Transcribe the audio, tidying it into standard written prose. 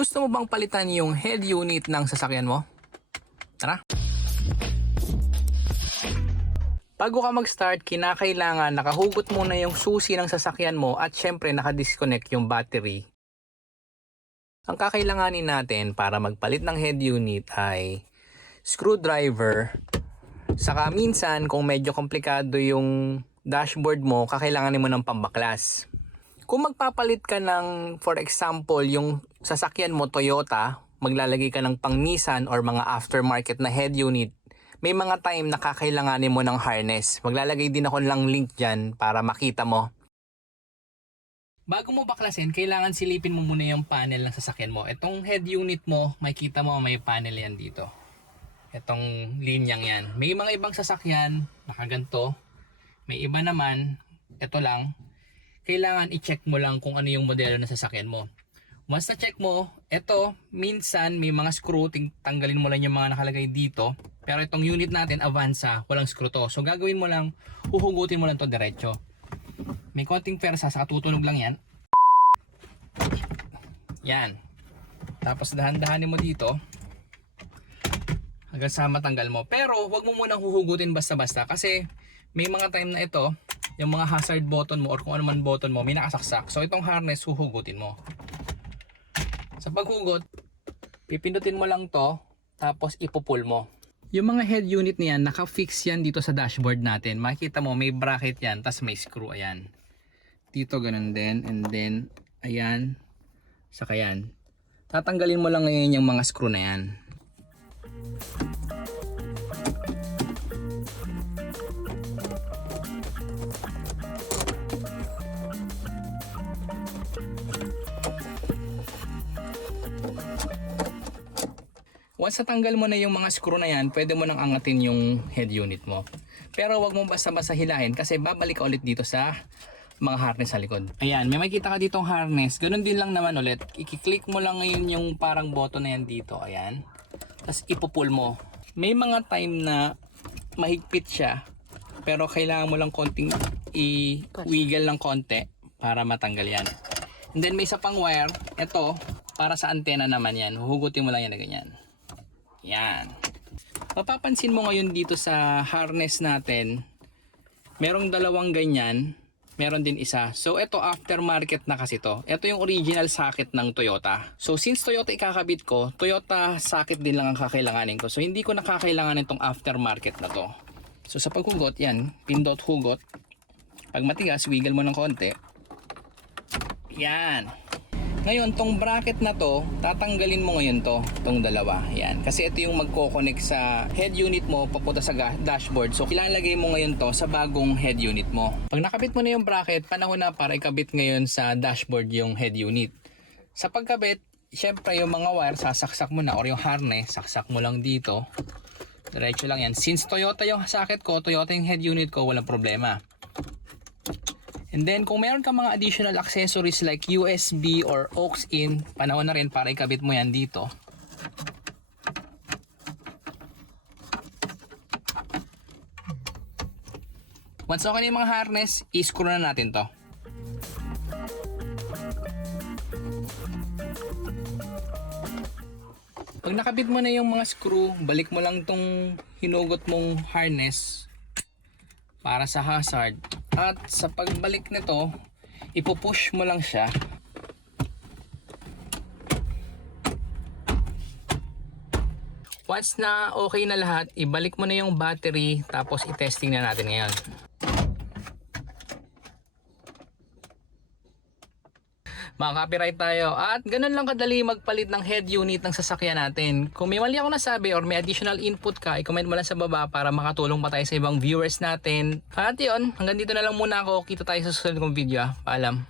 Gusto mo bang palitan yung head unit ng sasakyan mo? Tara! Bago ka mag-start, kinakailangan nakahugot muna yung susi ng sasakyan mo at syempre nakadisconnect yung battery. Ang kakailanganin natin para magpalit ng head unit ay screwdriver. Saka minsan kung medyo komplikado yung dashboard mo, kakailanganin mo ng pambaklas. Kung magpapalit ka ng, for example, yung sasakyan mo Toyota, maglalagay ka ng pang Nissan or mga aftermarket na head unit, may mga time na kakailanganin mo ng harness. Maglalagay din ako ng link dyan para makita mo. Bago mo baklasin, kailangan silipin mo muna yung panel ng sasakyan mo. Itong head unit mo, makikita mo may panel yan dito. Itong linyang yan. May mga ibang sasakyan, nakaganto. May iba naman, ito lang. Kailangan i-check mo lang kung ano yung modelo ng sasakyan mo. Once na-check mo, ito, minsan may mga screw, tanggalin mo lang yung mga nakalagay dito. Pero itong unit natin, Avanza, walang screw to. So gagawin mo lang, huhugutin mo lang to diretso. May konting persa, saka tutunog lang yan. Yan. Tapos dahan-dahanin mo dito hanggang sa matanggal mo. Pero wag mo munang huhugutin basta-basta kasi may mga time na ito, yung mga hazard button mo or kung ano man button mo, may nakasaksak. So itong harness, huhugutin mo. Sa paghugot, pipindutin mo lang to, tapos ipupull mo. Yung mga head unit niyan, naka-fix yan dito sa dashboard natin. Makikita mo, may bracket yan, tas may screw, ayan. Dito ganun din, and then, ayan, saka yan. Tatanggalin mo lang ngayon yung mga screw na yan. Once natanggal mo na yung mga screw na yan, pwede mo nang angatin yung head unit mo. Pero wag mo basta-basta hilahin kasi babalik ka ulit dito sa mga harness sa likod. Ayan, may makikita ka ditong harness. Ganun din lang naman ulit. I-click mo lang ngayon yung parang button na yan dito. Ayan. Tapos ipupull mo. May mga time na mahigpit siya. Pero kailangan mo lang konting i-wiggle ng konti para matanggal yan. And then may isa pang wire. Ito, para sa antena naman yan. Huhugutin mo lang yan na ganyan. Yan. Mapapansin mo ngayon dito sa harness natin, merong dalawang ganyan, meron din isa. So ito aftermarket na kasi to. Ito yung original socket ng Toyota. So since Toyota ikakabit ko, Toyota socket din lang ang kakailanganin ko. So hindi ko nakakailanganin itong aftermarket na to. So sa paghugot, yan, pindot hugot. Pag matigas, wiggle mo ng konti. Yan. Ngayon, tong bracket na to, tatanggalin mo ngayon to, tong dalawa. Yan. Kasi ito yung magko-connect sa head unit mo papunta sa dashboard. So, kailangan lagay mo ngayon to sa bagong head unit mo. Pag nakabit mo na yung bracket, panahon na para ikabit ngayon sa dashboard yung head unit. Sa pagkabit, syempre yung mga wire, sasaksak mo na or yung harness, saksak mo lang dito. Diretso lang yan. Since Toyota yung socket ko, Toyota yung head unit ko, walang problema. And then kung meron ka mga additional accessories like USB or aux-in, panahon na rin para ikabit mo yan dito. Once okay na yung mga harness, i-screw na natin to. Pag nakabit mo na yung mga screw, balik mo lang tong hinugot mong harness para sa hazard. At sa pagbalik nito, ipupush mo lang siya. Once na okay na lahat, ibalik mo na yung battery tapos i-testing na natin ngayon. Maka-copyright tayo. At ganun lang kadali magpalit ng head unit ng sasakyan natin. Kung may mali ako nasabi or may additional input ka, i-comment mo lang sa baba para makatulong pa tayo sa ibang viewers natin. At yun, hanggang dito na lang muna ako. Kita tayo sa susunod kong video. Paalam.